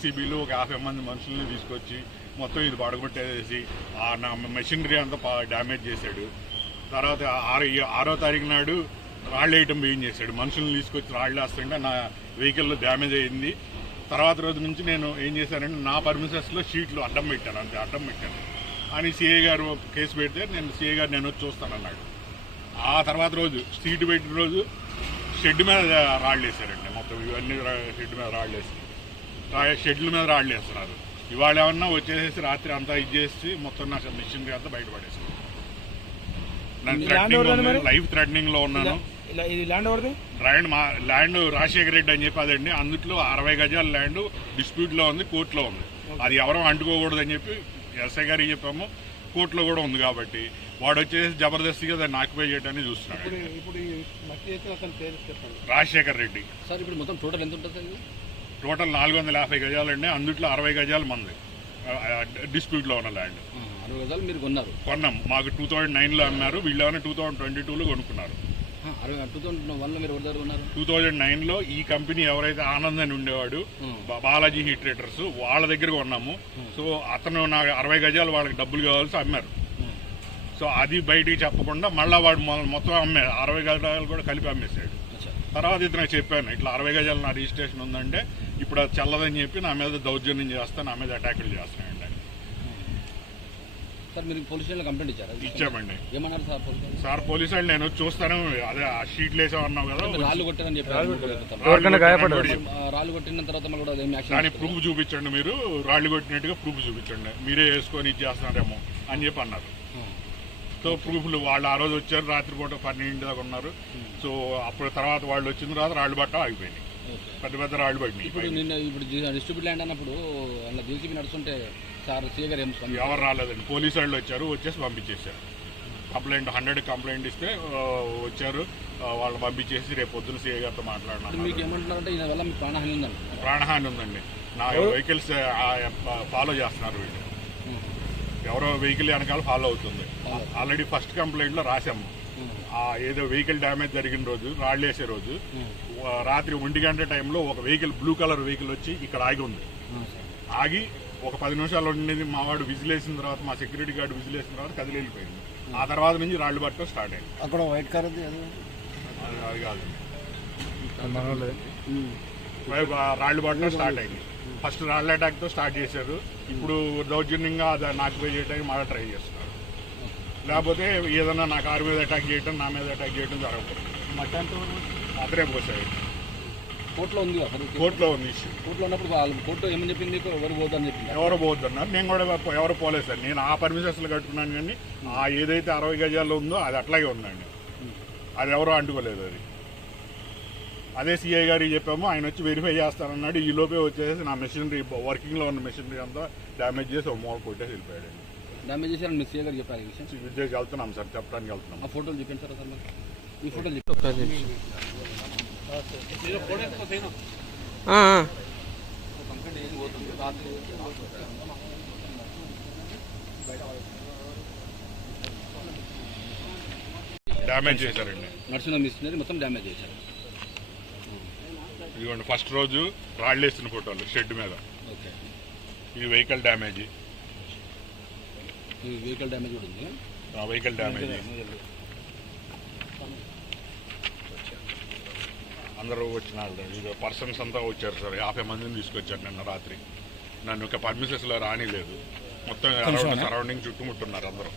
జేసీబీలు ఒక 50 మంది మనుషుల్ని తీసుకొచ్చి మొత్తం ఇది పడగొట్టేసి నా మెషినరీ అంతా డ్యామేజ్ చేశాడు. తర్వాత 6వ తారీఖు నాడు రాళ్ళు వేయటం బిగిన్ చేశాడు. మనుషుల్ని తీసుకొచ్చి రాళ్ళు వేస్తుంటే నా వెహికల్లో డ్యామేజ్ అయింది. తర్వాత రోజు నుంచి నేను ఏం చేశానంటే నా పర్మిషన్స్లో షీట్లు అడ్డం పెట్టాను, అంతే అడ్డం పెట్టాను అని సిఐ గారు కేసు పెడితే సిఐ గారు నేను వచ్చి చూస్తానన్నాడు. ఆ తర్వాత రోజు సీటు పెట్టిన రోజు షెడ్ మీద రాళ్ళు వేశారండి. మొత్తం ఇవన్నీ షెడ్ మీద రాళ్ళు వేసి షెడ్ల మీద రాళ్ళు వేస్తున్నారు. ఇవాళ ఏమన్నా వచ్చేసేసి రాత్రి అంతా ఇచ్చేసి మొత్తం నా మిషనరీ అంతా బయటపడేసాను. లైఫ్ థ్రెటనింగ్ లో ఉన్నాను. ల్యాండ్ రాజశేఖర రెడ్డి అని చెప్పి అదండి. అందుట్లో 60 గజాల ల్యాండ్ డిస్ప్యూట్ లో ఉంది, కోర్టులో ఉంది. అది ఎవరో అంటుకోకూడదు అని చెప్పి ఎస్ఐ గారికి చెప్పాము. కోర్టులో కూడా ఉంది కాబట్టి వాడు వచ్చేసి జబర్దస్తిగా దాన్ని ఆక్యుపై చేయడానికి చూస్తున్నాడు. రాజశేఖర రెడ్డి సార్ ఇప్పుడు మొత్తం టోటల్ ఎంత ఉంటుంది? టోటల్ 450 గజాలండి. అందుట్లో 60 గజాలు మంది డిస్ప్యూట్ లో ఉన్న ల్యాండ్. 60 గజాలు మీరు కొన్నాం. మాకు 2009లో అమ్మారు, వీళ్ళు ఏమైనా 2022లో కొనుక్కున్నారు. 2009లో ఈ కంపెనీ ఎవరైతే ఆనంద్ అని ఉండేవాడు, బాలాజీ హీట్ రేటర్స్, వాళ్ళ దగ్గర కొన్నాము. సో అతను నాకు 60 గజాలు వాళ్ళకి డబ్బులు కావాల్సి అమ్మారు. సో అది బయటికి చెప్పకుండా మళ్ళీ వాడు మొత్తం 60 గజాలు కూడా కలిపి అమ్మేశాడు. తర్వాత ఇది నాకు చెప్పాను, ఇట్లా 60 గజాలు నా రిజిస్ట్రేషన్ ఉందంటే ఇప్పుడు అది చల్లదని చెప్పి నా మీద దౌర్జన్యం చేస్తా, నా మీద అటాకులు చేస్తున్నాయండి. సార్ మీరు పోలీస్ స్టేషన్లో కంప్లైంట్ ఇచ్చారా? ఇచ్చామండి. ఏమన్నారు సార్ పోలీసు వాళ్ళు నేను చూస్తాను, అదే ఆ షీట్లు వేసామన్నావు కదా, రాళ్ళు కొట్టారని చెప్పి రాళ్ళు కొట్టిన తర్వాత దాని ప్రూఫ్ చూపించండి, మీరు రాళ్ళు కొట్టినట్టుగా ప్రూఫ్ చూపించండి, మీరే వేసుకొని ఇది చేస్తున్నారేమో అని చెప్పి అన్నారు. సో ప్రూఫ్లు వాళ్ళు ఆ రోజు వచ్చారు, రాత్రిపూట 12 దాకా ఉన్నారు. సో అప్పుడు తర్వాత వాళ్ళు వచ్చిన తర్వాత రాళ్ళు పట్ట ఆగిపోయినాయి, పెద్ద రాళ్ళు పడినాయి. ఇప్పుడు డిస్ట్రిబ్యూట్ ల్యాండ్ అన్నప్పుడు అలా జేసీబీ నడుస్తుంటే సార్ సీఏ గారు ఎవరు రాలేదండి, పోలీసు వాళ్ళు వచ్చారు, వచ్చేసి పంపించేశారు. 100 కంప్లైంట్ ఇస్తే వచ్చారు, వాళ్ళు పంపించేసి రేపు పొద్దున సీఏ గారితో మాట్లాడినారు. మీకు ఏమంటున్నారంటే దీనివల్ల మీకు ప్రాణహాని ఉందండి? ప్రాణహాని ఉందండి. నా వెహికల్స్ ఫాలో చేస్తున్నారు వీళ్ళు, ఎవరో వెహికల్ వెనకాల ఫాలో అవుతుంది. ఆల్రెడీ ఫస్ట్ కంప్లైంట్ లో రాశాము, ఏదో వెహికల్ డ్యామేజ్ జరిగిన రోజు, రాళ్ళు వేసే రోజు రాత్రి 1 గంట టైంలో ఒక వెహికల్, బ్లూ కలర్ వెహికల్ వచ్చి ఇక్కడ ఆగి ఉంది. ఆగి ఒక 10 నిమిషాలు ఉండేది. మా వాడు విజిల్ వేసిన తర్వాత, మా సెక్యూరిటీ గార్డు విజిల్ వేసిన తర్వాత కదిలి వెళ్ళిపోయింది. ఆ తర్వాత నుంచి రాళ్ళు పట్టడం స్టార్ట్ అయింది. అక్కడ వైట్ కార్ అది కాదండి, రాళ్ళు పట్టడం స్టార్ట్ అయింది. ఫస్ట్ రాళ్ళ అటాక్ తో స్టార్ట్ చేశారు. ఇప్పుడు దౌర్జన్యంగా నాకు పోయి చేయడానికి మళ్ళీ ట్రై చేస్తున్నారు. లేకపోతే ఏదన్నా నా కారు మీద అటాక్ చేయడం, నా మీద అటాక్ చేయడం జరగకూడదు. అతనే పోసాయి. కోర్టులో ఉంది, కోర్టులో ఉంది ఇష్యూ. కోర్టులో ఉన్నప్పుడు కోర్టు ఏమని చెప్పింది? ఎవరు పోద్దని చెప్పింది? ఎవరు పోద్దన్నారు. నేను కూడా ఎవరు పోలేదు సార్. నేను ఆ పర్మిషన్స్లో కట్టుకున్నాను, కానీ ఆ ఏదైతే 60 గజాల్లో ఉందో అది అట్లాగే ఉందండి, అది ఎవరో అంటుకోలేదు. అది అదే సిఐ గారికి చెప్పాము, ఆయన వచ్చి వెరిఫై చేస్తానన్నాడు. ఈ లోపే వచ్చేసి నా మెషినరీ, వర్కింగ్లో ఉన్న మెషినరీ అంతా డ్యామేజ్ చేసి ఒక మూల కొట్టేసి వెళ్ళిపోయాడు. డ్యామేజ్ చేశారని మీ సిఐ గారు చెప్పారు? విద్యకి వెళ్తున్నాం సార్, చెప్పడానికి వెళ్తున్నాం. ఆ ఫోటోలు చెప్పండి సార్. సార్ ఈ ఫోటోలు డ్యామేజ్ చేశారండి. నడుచున్న మిషనరీ మొత్తం డ్యామేజ్ చేశారు. ఇదిగోండి ఫస్ట్ రోజు రాళ్ళు వేసిన ఫోటోలు షెడ్ మీద. ఇది వెహికల్ డ్యామేజ్. వెహికల్ డ్యామేజ్ కూడా ఉంది. Vehicle damage. అందరూ వచ్చినారు, పర్సన్స్ అంతా వచ్చారు సార్. 50 మందిని తీసుకొచ్చారు నిన్న రాత్రి. నన్ను ఒక పర్మిషన్స్లో రానిలేదు. మొత్తం సరౌండింగ్ చుట్టుముట్టున్నారు అందరూ.